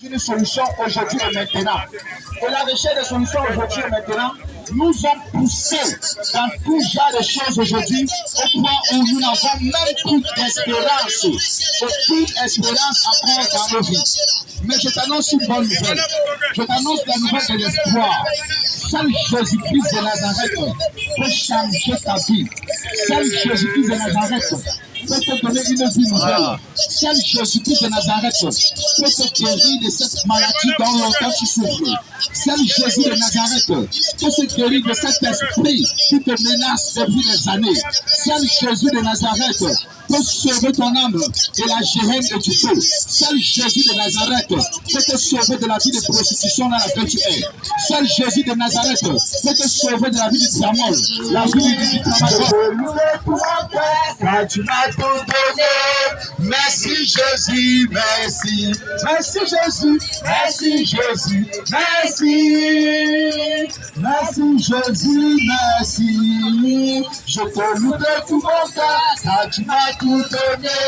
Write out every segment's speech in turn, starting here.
Une solution aujourd'hui et maintenant. Et la recherche de solutions aujourd'hui et maintenant nous ont poussé dans tout genre de choses aujourd'hui au point où nous n'avons même plus d'espérance, aucune espérance encore dans nos vies. Mais je t'annonce une bonne nouvelle. Je t'annonce la nouvelle de l'espoir. Seul Jésus-Christ de Nazareth peut changer ta vie. Seul Jésus-Christ de Nazareth peut te donner une vie nouvelle. Seul Jésus-Christ de Nazareth peut te guérir de cette maladie dont longtemps tu souffres. Seul Jésus de Nazareth peut te guérir de cet esprit qui te menace depuis des années. Seul Jésus de Nazareth peut sauver ton âme de la géhenne et du feu. Seul Jésus de Nazareth peut te sauver de la vie de prostitution dans laquelle tu es. Seul Jésus de Nazareth peut te sauver de la vie du tramol, la vie du travail. Tu m'as tout donné. Merci Jésus, merci. Merci Jésus, merci Jésus, merci. Merci Jésus, merci. Je te loue de tout mon cœur, car tu m'as tout donné.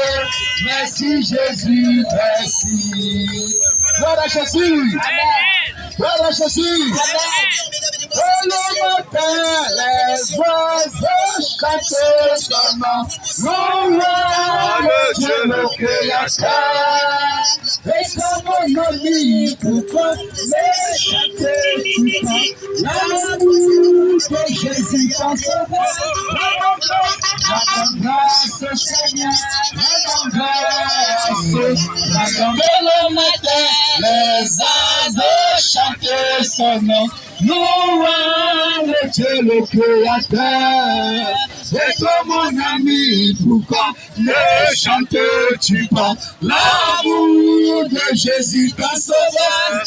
Merci Jésus, merci. Gloire à Jésus. Amen. Gloire à Jésus. Amen. Et le matin, les oiseaux chantent son nom. Louange Dieu le Créateur. Et comme on a mis pourquoi les chanter tout temps. L'amour de Jésus t'en sauveur. Rends grâce Seigneur. Rends grâce. Et le matin, les oiseaux chantent son nom. Louange Dieu le Créateur. Et toi mon ami, pourquoi ne chantes-tu pas l'amour de Jésus ton sauveur?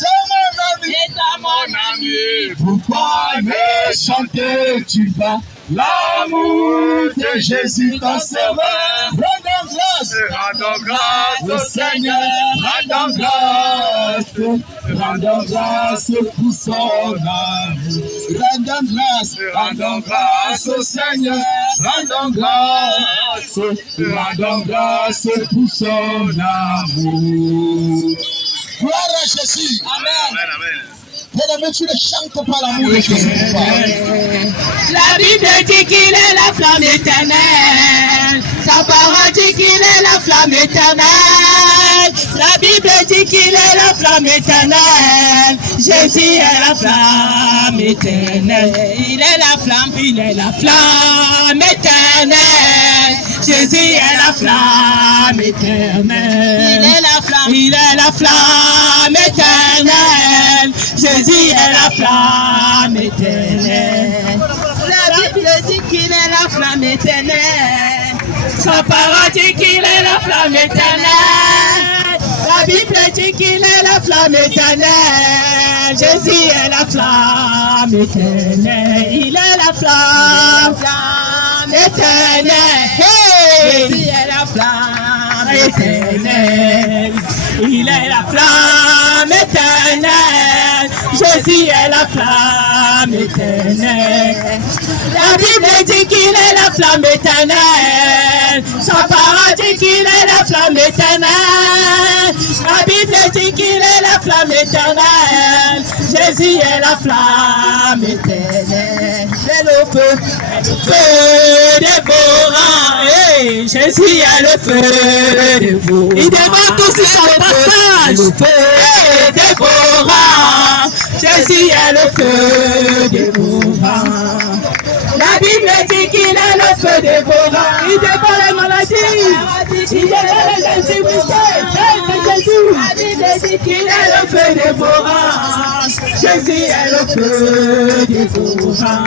Et toi mon ami, pourquoi ne chantes-tu pas l'amour de Jésus ton sauveur? Rendons grâce au Seigneur, rendons grâce pour son amour. Rendons grâce au Seigneur, rendons grâce pour son amour. Gloire à Jésus. Amen. Amen. Bien-aimé, tu ne chantes pas l'amour de Jésus. La Bible dit qu'il est la flamme éternelle. Sa parole dit qu'il est la flamme éternelle. La Bible dit qu'il est la flamme éternelle. Jésus est la flamme éternelle. Il est la flamme éternelle. Jésus est la flamme éternelle. Il est la flamme éternelle. Jésus est la flamme éternelle. La Bible dit qu'il est la flamme éternelle. Sa parole dit qu'il est la flamme éternelle. La Bible dit qu'il est la flamme éternelle. Jésus est la flamme éternelle. Il est la flamme éternelle. Hey! Jésus est la flamme éternelle. Il est la flamme éternelle. Jésus est la flamme éternelle. La Bible dit qu'il est la flamme éternelle. Sa parole dit qu'il est la flamme éternelle. La Bible dit qu'il est la flamme éternelle. Jésus est la flamme éternelle. C'est le feu dévorant. Hey, Jésus est le feu dévorant. Il dévore tout sur son passage. Le feu dévorant. Jésus est le feu dévorant. La Bible dit qu'il est le feu dévorant. Il dévore les maladies. Il dévore les infirmités. La Bible dit qu'il est le feu dévorant. Jésus est le feu dévorant.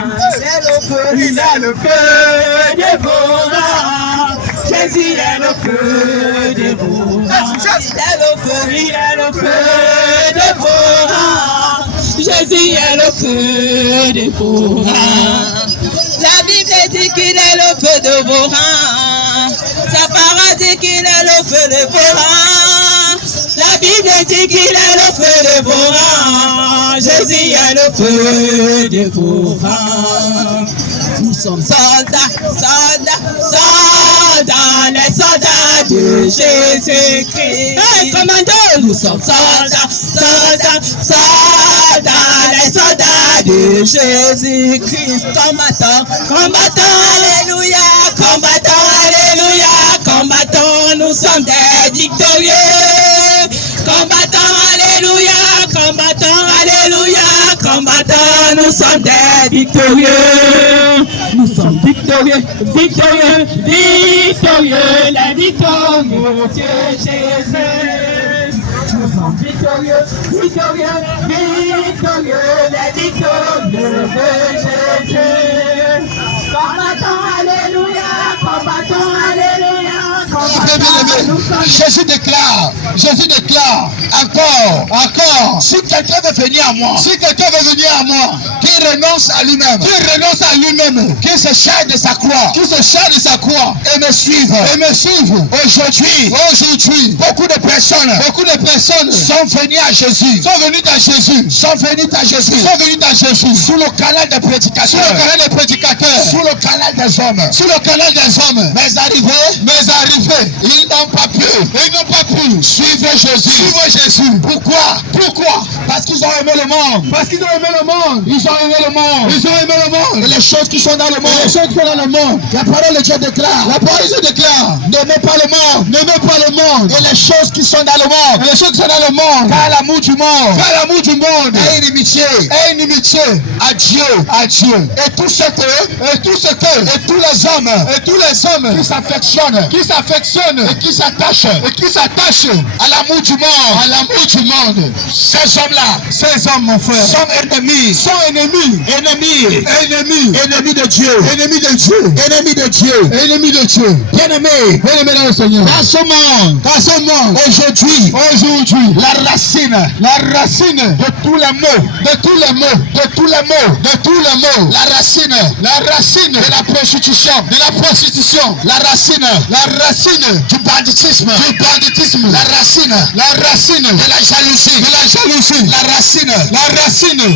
Il est le feu dévorant. Jésus est le feu dévorant. Il est le feu dévorant. Jésus est le feu dévorant. La Bible dit qu'il est le feu dévorant. Sa parole dit qu'il est le feu dévorant. La Bible dit qu'il est le feu dévorant. Jésus est le feu dévorant. Nous sommes soldats, soldats, soldats, les soldats de Jésus-Christ. Hey, commando, nous sommes soldats, soldats, soldats, les soldats de Jésus-Christ. Combattants, combattants, alléluia, combattants, alléluia, combattants, nous sommes des victorieux. Combattants, alléluia, combattants, alléluia, combattants, nous sommes des victorieux. Nous sommes victorieux, victorieux, victorieux, les victorieux, Jésus. Nous sommes victorieux, victorieux, victorieux, les victorieux de Jésus. Combattants, alléluia, combattants, alléluia. Jésus déclare encore, si quelqu'un veut venir à moi, qu'il renonce à lui-même, qu'il se charge de sa croix, et me suive. Aujourd'hui, beaucoup de personnes sont venues à Jésus, sous le canal des prédicateurs, sous le canal des hommes, mais arrivés, ils n'ont pas pu suivre Jésus. Pourquoi? Parce qu'ils ont aimé le monde. Ils ont aimé le monde. Et les choses qui sont dans le monde. La parole de Dieu déclare. N'aimez pas le monde. Et les choses qui sont dans le monde. Car l'amour du monde. Et inimitié. À Dieu. Et tous les hommes qui s'affectionnent et qui s'attachent à l'amour du monde. Ces hommes, mon frère, sont ennemis de Dieu. Bien-aimés dans le Seigneur. Dans ce monde, aujourd'hui, la racine de tous les maux, la racine de la prostitution, la racine du banditisme, la racine de la jalousie, la racine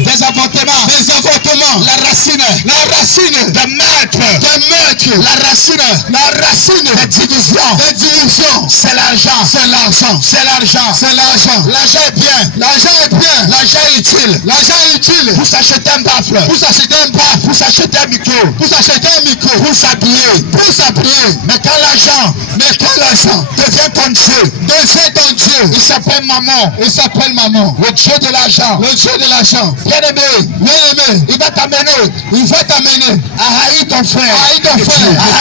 des avortements, la racine des meurtres, la racine des divisions, c'est l'argent. L'argent est bien, l'argent est utile pour s'acheter un baffle, pour s'acheter un micro, pour s'habiller. Mais quand l'argent devient ton Dieu, il s'appelle maman. Le Dieu de l'argent. Bien-aimé, il va t'amener à haïr ton frère, à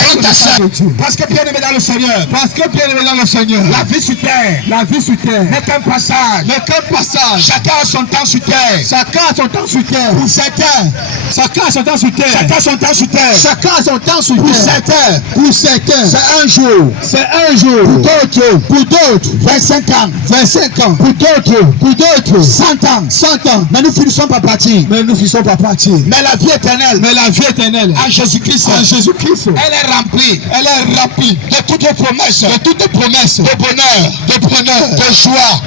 haïr ta soeur. Parce que bien-aimé dans le Seigneur, la vie sur terre n'est qu'un passage. Chacun a son temps sur terre. Pour certains, chacun a son temps sur terre. Pour certains, c'est un jour. Pour d'autres, 25 ans. Pour d'autres, 100 ans. Mais nous finissons par partir. Mais la vie éternelle, en Jésus-Christ, elle est remplie de toutes les promesses, de bonheur, de joie,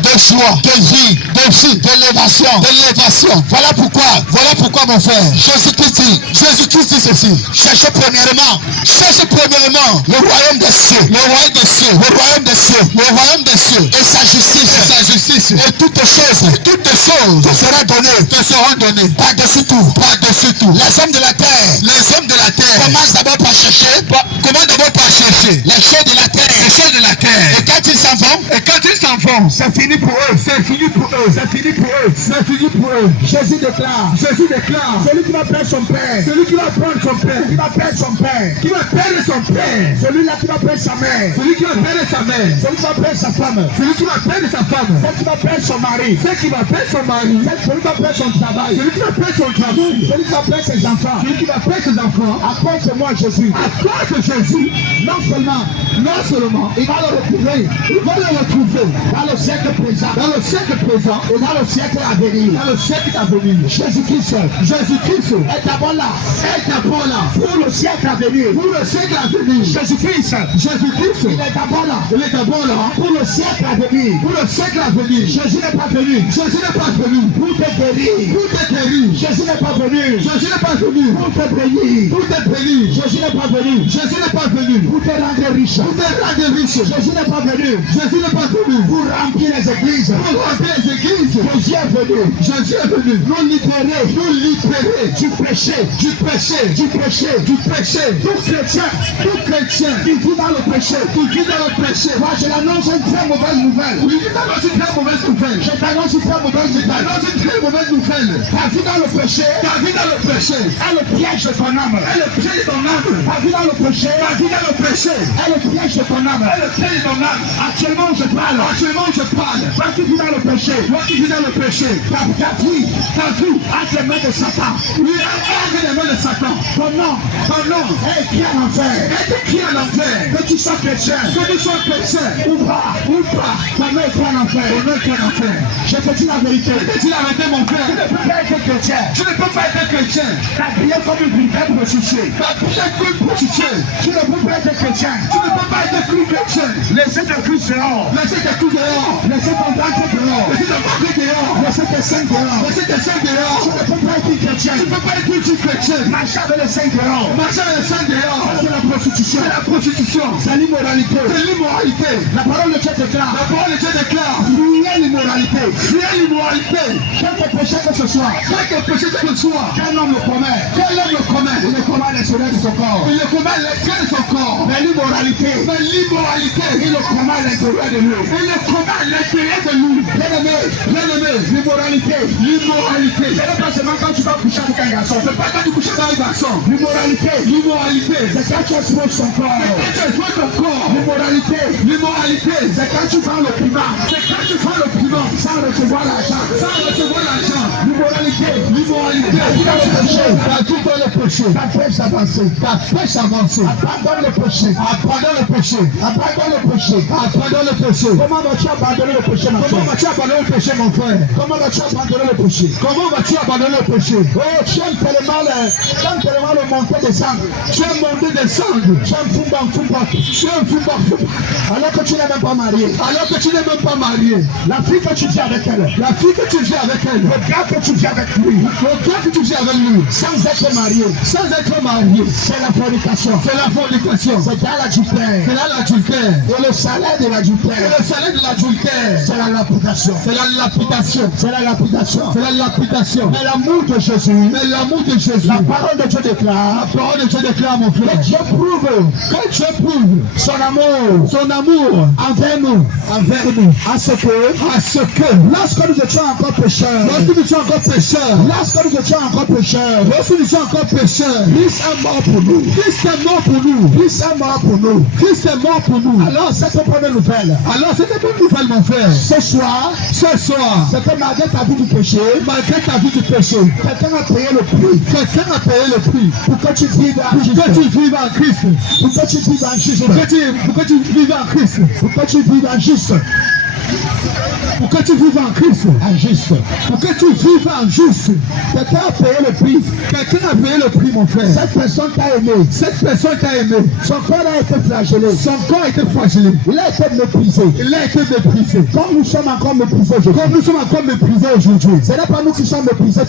de vie, d'élévation. Voilà pourquoi mon frère, Jésus-Christ dit ceci. Cherchez premièrement le royaume des cieux et sa justice, et toutes choses te seront données par-dessus tout. Les hommes de la terre commencent d'abord par chercher les choses de la terre. Et quand ils s'en vont, c'est fini pour eux. Jésus déclare, celui qui va perdre son père, qui va perdre son père, celui-là qui va perdre sa mère, celui qui va perdre sa femme, celui qui va perdre celui qui va perdre son mari, celui qui va perdre son travail, celui qui va perdre ses enfants, à cause de moi Jésus, non seulement, il va le retrouver dans le siècle présent, et dans le siècle à venir, Jésus-Christ est d'abord là, pour le siècle à venir, Jésus-Christ il est d'abord là, pour le siècle à venir, Jésus n'est pas venu, pour te guérir, Jésus n'est pas venu, pour te bénir, Jésus n'est pas venu, pour te rendre riche, Jésus n'est pas venu, pour remplir les églises, Jésus est venu, nous libérer du péché, tout chrétien qui vit dans le péché, moi je l'annonce une très mauvaise nouvelle, je t'annonce une très mauvaise nouvelle, ta vie dans le péché, est le piège de ton âme, ta vie dans le péché, est le piège de ton âme, actuellement je parle, toi qui vis dans le péché, ta vie entre les mains de Satan, ton nom est écrit en enfer, que tu sois chrétien, ou pas, ton nom est écrit en enfer, je te dis la vérité, mon frère, tu ne peux pas être chrétien, t'habiller comme une vulgaire prostituée, tu ne peux pas être chrétien, laissez tes Christ dehors, laissez ton ventre dehors, laissez tes seins dehors, tu ne peux pas être chrétien, marcher avec les seins dehors, c'est la prostitution, c'est l'immoralité, la parole de Dieu déclare, fuyez l'immoralité, quel péché que ce soit, quel homme le commet, il le commet à l'extérieur de son corps, mais l'immoralité, il le commet à l'intérieur de lui, bien-aimé, l'immoralité, ce n'est pas seulement quand tu vas coucher avec un garçon, l'immoralité, c'est quand tu exposes ton corps, l'immoralité, c'est quand tu prends l'opprimant, sans recevoir l'argent, l'immoralité, dans le péché, ta pêche avancée, abandonne le péché, comment vas-tu abandonner le péché, mon frère, comment vas-tu abandonner le péché, oh, tu aimes tellement le monter descendre, tu aimes fumba, alors que tu n'es même pas marié, la fille que tu vis avec elle, le gars que tu vis avec lui, sans être marié, c'est la fornication, c'est dans l'adultère, et le salaire de l'adultère, c'est la lapidation, mais l'amour de Jésus, la parole de Dieu déclare, mon frère, que Dieu prouve son amour envers nous, à ce que lorsque nous étions encore pécheurs, Christ est mort pour nous. Alors cette bonne nouvelle, mon frère, ce soir, c'est que malgré ta vie du péché, quelqu'un a payé le prix, pour que tu vives en Christ, pour que tu vives en juste, pour que tu vives en Christ, quelqu'un a payé le prix, mon frère. Cette personne t'a aimé, son corps a été flagellé, il a été méprisé, comme nous sommes encore méprisés aujourd'hui, ce n'est pas nous qui sommes méprisés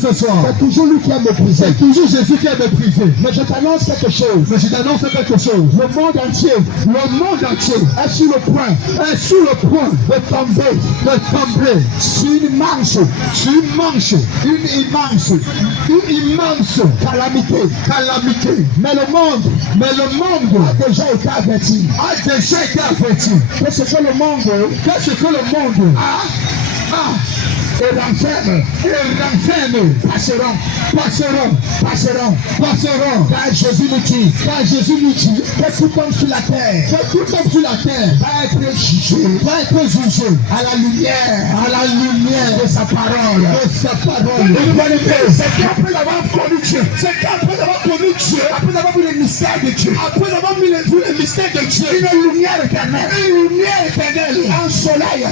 ce soir, c'est toujours lui qui est méprisé, Jésus qui est méprisé. Mais je t'annonce quelque chose, le monde entier est sur le point de tomber sur une immense calamité. Mais le monde a déjà été averti. Que ce que le monde et renferment, passeront. Car Jésus nous dit, que tout homme sur la terre, va être jugé à la lumière de sa parole. C'est qu'après avoir connu Dieu, après avoir vu le mystère de Dieu, une lumière éternelle, un soleil,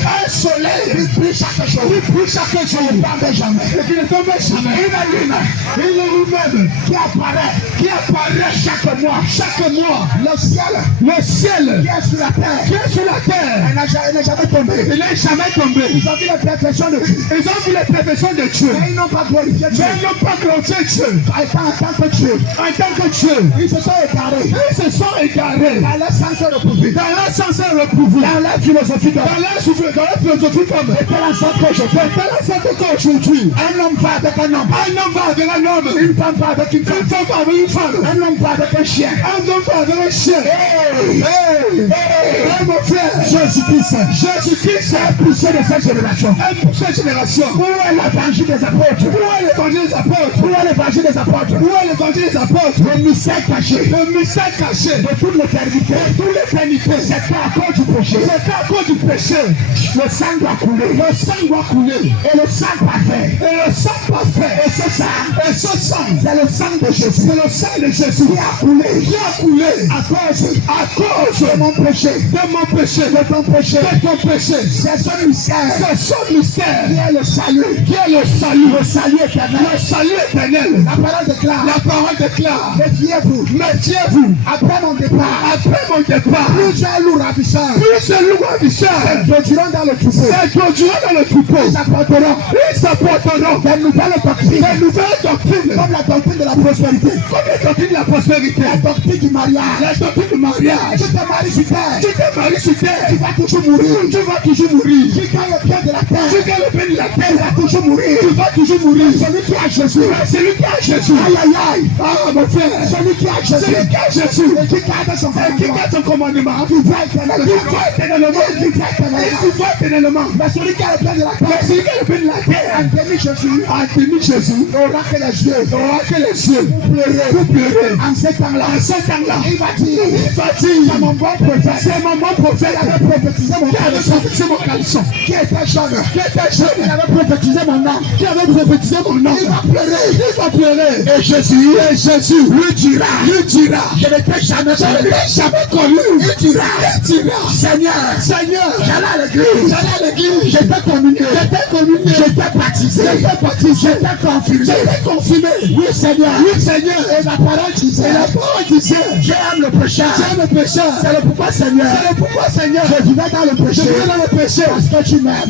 il brille chaque jour, il ne tombe jamais, une lune même qui apparaît chaque mois, le ciel qui est sur la terre, il n'est jamais tombé, ils ont vu les perfections de Dieu, mais ils n'ont pas glorifié Dieu, en tant que Dieu, ils se sont égarés dans leur sens repouvé, dans leur philosophie d'homme, et faire en sorte qu'aujourd'hui, un homme va avec un homme, une femme va avec une femme, un homme va avec un chien, mon frère, Jésus-Christ est poussé de cette génération. Où est l'évangile des apôtres? Où est l'évangile des apôtres? Le mystère caché de toute l'éternité. C'est à cause du péché. Le sang doit couler. Et le sang parfait. Et ce sang, c'est le sang de Jésus. Qui a coulé à cause de mon péché. De ton péché. C'est son mystère. Qui est le salut. Le salut éternel. La parole déclare. Méfiez-vous. Après mon départ. Plusieurs loups ravisseurs. Introduiront dans le troupeau. Ils apporteront des nouvelles doctrines. Comme la doctrine de la prospérité. La doctrine du mariage. Tu te maries sur terre. Tu vas toujours mourir. Tu quand le pied de la terre. Tu vas toujours mourir. Celui qui a Jésus. Aïe. Ah mon frère. Celui qui a Jésus. Et qui garde son commandement. Il va éternellement. Mais celui qui a le pied de la terre. Antony Jésus. Aura que les yeux. Vous pleurez. En ce temps-là. Il va dire. C'est mon bon prophète. Il avait prophétisé mon caleçon. Qui était jeune. Il avait prophétisé mon nom. Il va pleurer. Et Jésus lui dira. Je ne t'ai jamais connu. Il dira. Seigneur, j'allais à l'église. J'étais communié. J'étais baptisé. J'étais confirmé. Oui Seigneur. Et la parole disait. J'aime le péché. C'est le pourquoi Seigneur. Je vivais dans le péché.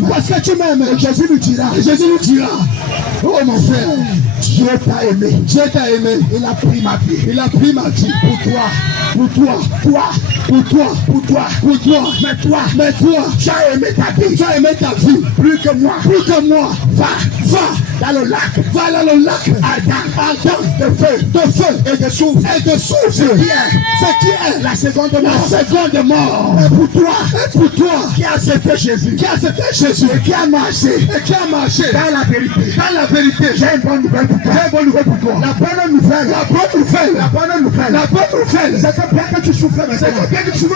Parce que tu m'aimes. Et Jésus nous dira. Oh mon frère, Dieu t'a aimé. Il a pris ma vie. Pour toi. Mais toi, tu as aimé ta vie. Plus que moi. Va dans le lac. Ardent de feu et de soufre. Ce qui est la seconde mort. Et pour toi, qui a accepté Jésus. Et qui a marché dans la vérité. J'ai une bonne nouvelle pour toi. La bonne nouvelle, c'est que bien que tu souffres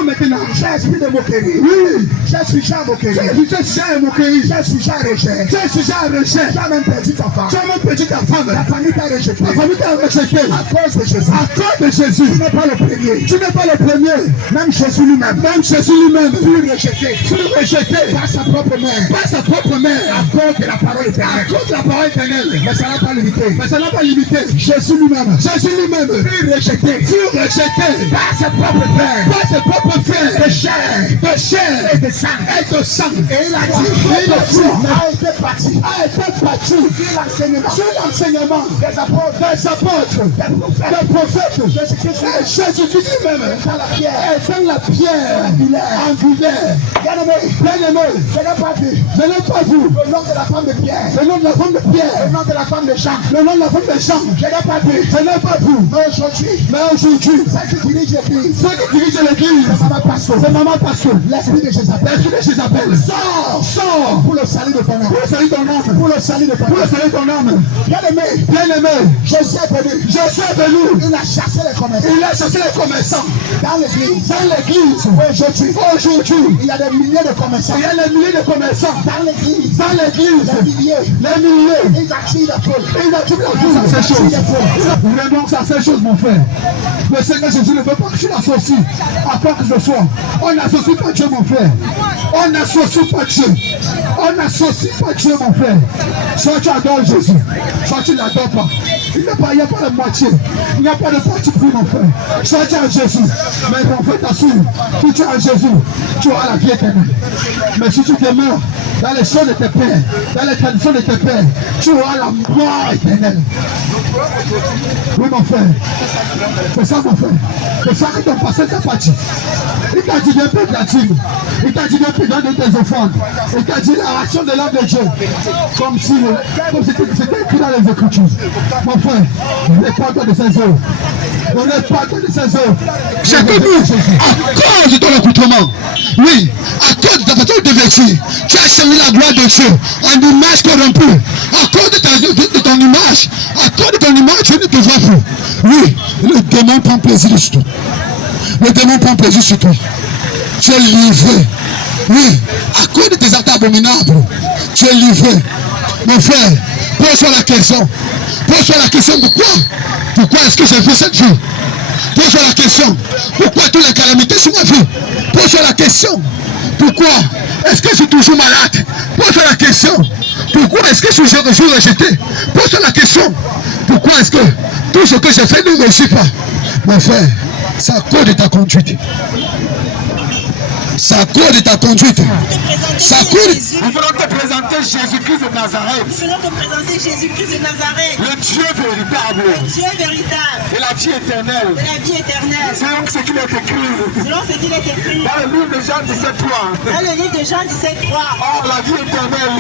maintenant, j'ai esprit de moquerie. Oui, j'ai sujet à moquerie. J'ai sujet à rejet. Tu as même perdu ta femme. La famille t'a rejeté. À cause de Jésus. Tu n'es pas le premier. Même Jésus lui-même. Fut rejeté par sa propre mère. À cause de la parole éternelle. Mais ça n'a pas limité. Jésus lui-même. Fut rejeté par ses propres frères. De chair et de sang. Et il a dit, a été bâti bâti l'enseignement des apôtres, des prophètes. Jésus-Christ lui-même est la pierre angulaire. Bien-aimé, je n'ai pas vu le nom de la femme de Pierre, le nom de la femme de Pierre, le nom de la femme de Jean, le nom de la femme de Jean. Je n'ai pas vu. Mais aujourd'hui, ceux qui dirigent l'église, c'est maman pasteur. L'esprit de Jézabel. Sors pour le salut de ton âme. Pour le salut de ton âme. Bien-aimé, Jésus est venu. Il a chassé les commerçants. Dans l'église. Aujourd'hui, il y a des milliers de commerçants. Dans l'église. Les milliers. Ils attirent la foule. Renonce à ces choses, mon frère. Le Seigneur Jésus ne veut pas que tu l'associes à quoi que ce soit. On n'associe pas Dieu, mon frère. On n'associe pas Dieu, mon frère. Soit tu adores Jésus, soit tu ne l'adores pas. Il n'y a pas de moitié. Il n'y a pas de parti pris, mon frère. Soit tu as Jésus, mais mon frère t'assure, si tu as Jésus, tu auras la vie éternelle. Mais si tu demeures dans les choses de tes pères, dans les traditions de tes pères, tu auras la mort éternelle. Oui, mon frère. C'est ça, mon frère. C'est ça que ton pasteur t'a pas dit. Il t'a dit de paix gratuit. Il t'a dit de paix dans tes offrandes. Il t'a dit la ration de l'âme de Dieu. Comme c'était écrit dans les Écritures. Mon frère, n'aie pas de ces œuvres. Ne n'aie pas de ces œuvres. J'ai connu à cause de ton accoutrement. Oui, à cause de ta façon de vêtir. Tu as changé la gloire de Dieu en image corrompue. À cause de ton image, tu ne te vois plus. Oui, le démon prend plaisir sur toi. Tu es livré. Oui, à cause de tes actes abominables, tu es livré. Mon frère, pose-toi la question. Pourquoi est-ce que j'ai fait cette vie? Pose-toi la question. Pourquoi toutes les calamités sur ma vie? Pose-toi la question. Pourquoi est-ce que je suis toujours malade? Pose-toi la question. Pourquoi est-ce que je suis rejeté? Pose-toi la question. Pourquoi est-ce que tout ce que j'ai fait ne réussit pas? Mon frère, c'est à cause de ta conduite. C'est à cause de ta conduite. Nous voulons te présenter Jésus-Christ de Nazareth. Le Dieu véritable. Et la vie éternelle. Selon ce qu'il est écrit. Dans le livre de Jean 17:3. Or la vie éternelle.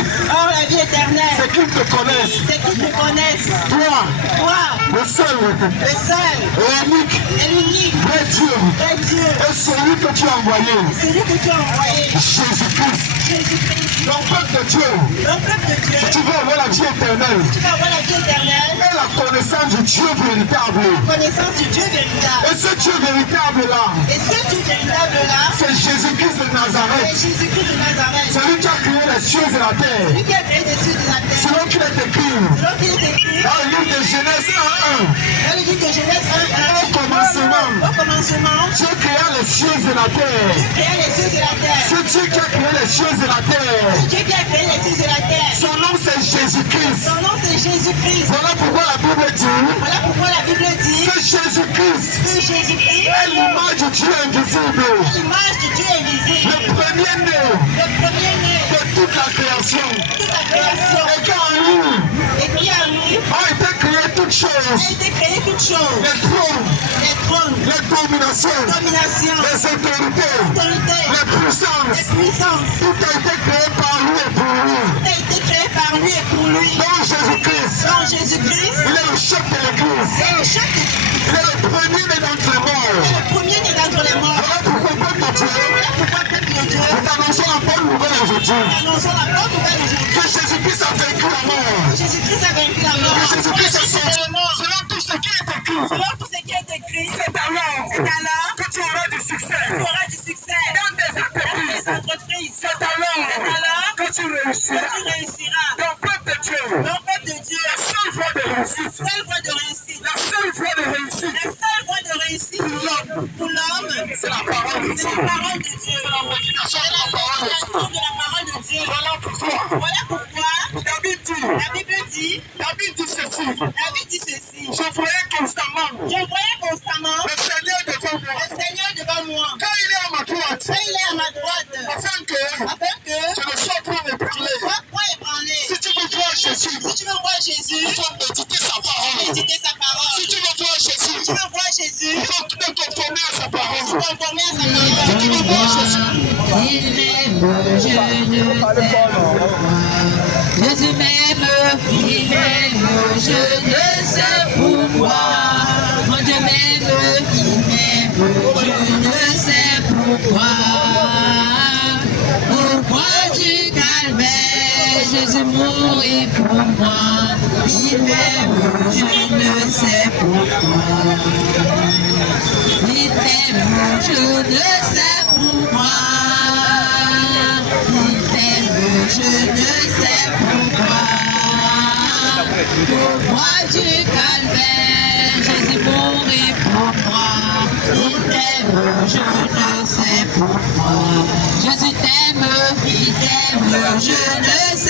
C'est qu'ils te connaissent. Toi. Le seul. Et l'unique. Vrai Dieu. Et celui que tu as envoyé. Jésus-Christ. Donc peuple de Dieu. Tu veux avoir la vie éternelle. Et la connaissance du Dieu véritable. Et ce Dieu véritable là. C'est Jésus-Christ de Nazareth. Celui qui a créé les cieux et la terre. Selon qu'il est écrit. Dans le livre de Genèse 1:1. Au commencement. Dieu créa les cieux et la terre. C'est Dieu qui a créé les cieux et la terre. Son nom c'est Jésus-Christ. Voilà pourquoi la Bible dit que Jésus-Christ est l'image du Dieu invisible. Le premier-né de toute la création. Et qui en lui a été créé toutes choses. Les trônes, les dominations, les autorités, les puissances. Tout a été créé par lui et pour lui. Dans Jésus-Christ, il est le chef de l'église. Il est le premier-né d'entre les morts. Voilà pourquoi peuple de Dieu, nous annonçons la bonne nouvelle aujourd'hui. Que Jésus-Christ a vaincu la mort. Que Jésus-Christ est sorti. Selon tout ce qui est écrit. C'est alors que tu auras du succès. Dans tes entreprises. C'est alors que tu réussiras. Donc peuple de Dieu. La seule voie de réussite. La seule voie de réussite. Pour l'homme. C'est la parole de Dieu. C'est la prédication de la parole de Dieu. Voilà pourquoi la Bible dit ceci. Je voyais constamment le Seigneur devant moi. Quand il est à ma droite, afin que je ne sois point ébranlé. Si tu veux voir Jésus, Jésus m'aime, il m'aime, je ne sais pourquoi. Mon Dieu m'aime, il m'aime, je ne sais pourquoi. Au croix du calvaire, Jésus mourit pour moi. Il m'aime, je ne sais pourquoi. Il m'aime, je ne sais pourquoi. Il m'aime, je ne sais pourquoi. Au croix du calvaire, Jésus mourit pour moi. Il t'aime, je ne sais pourquoi. Jésus t'aime, il t'aime, je ne sais